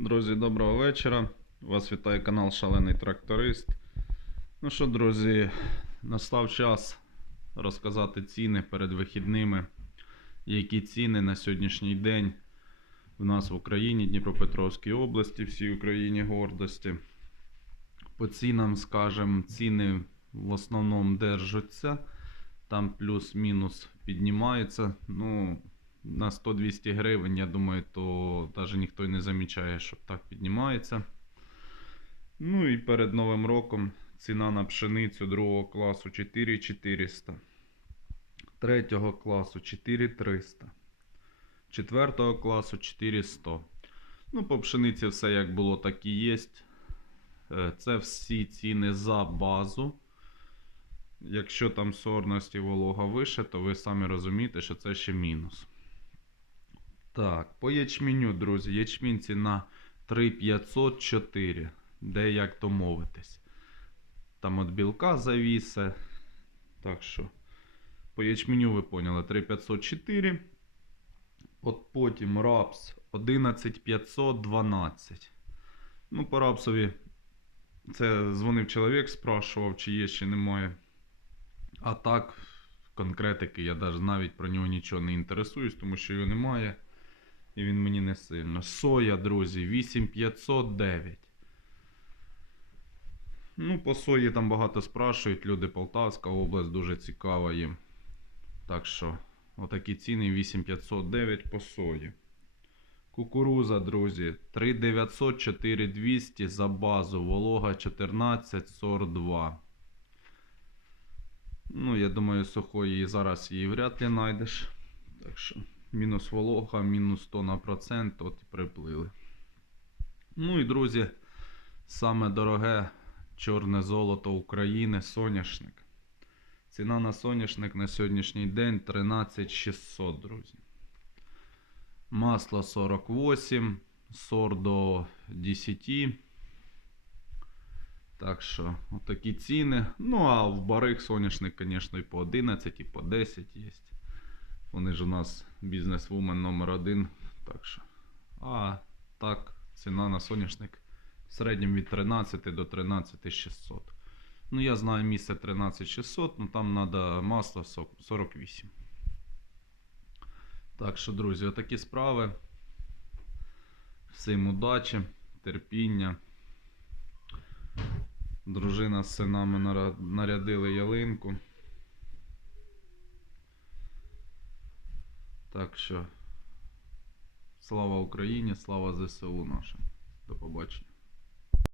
Друзі, доброго вечора. Вас вітає канал Шалений Тракторист. Ну що, друзі, настав час розказати ціни перед вихідними. Які ціни на сьогоднішній день в нас в Україні, Дніпропетровській області, всій Україні гордості. По цінам, скажем, ціни в основному держаться. Там плюс-мінус піднімаються. Ну, на 100-200 гривень, я думаю, то навіть ніхто й не замічає, що так піднімається. Ну і перед Новим роком ціна на пшеницю другого класу 4400, третього класу 4300, четвертого класу 4100. Ну, по пшениці все як було, так і є. Е, Це всі ціни за базу. Якщо там сорності волога вище, то ви самі розумієте, що це ще мінус. Так, по ячменю, друзі, ячмінь ціна 3504. Де як домовитись. Там от білка завісе. Так що, по ячменю ви поняли, 3504. От потім рапс 11512. Ну, по рапсові це дзвонив чоловік, спрашував, чи є, чи немає. А так, конкретики, я навіть про нього нічого не інтересуюсь, тому що його немає. І він мені не сильно. Соя, друзі, 8509. Ну, по сої там багато спрашують. Люди Полтавська область дуже цікава їм. Так що, отакі ціни 8509 по сої. Кукуруза, друзі, 3900 4200 за базу, волога 1442. Ну, я думаю, сухої зараз її вряд ли знайдеш. Так що, мінус волога, мінус 100 на процент, от і приплили. Ну і друзі, саме дороге чорне золото України соняшник. Ціна на соняшник на сьогоднішній день 13600, друзі. Масло 48, сор до 10. Так що, отакі ціни. Ну, а в барих соняшник, звісно, і по 11, і по 10 є. Вони ж у нас бізнес-вумен номер один. Так що. А так, ціна на соняшник в середньому від 13 до 13600. Ну, я знаю місце 13600, ну там треба масло 48. Так що, друзі, отакі справи. Всім удачі, терпіння. Дружина з синами нарядили ялинку. Так що, слава Україні, слава ЗСУ нашим. До побачення.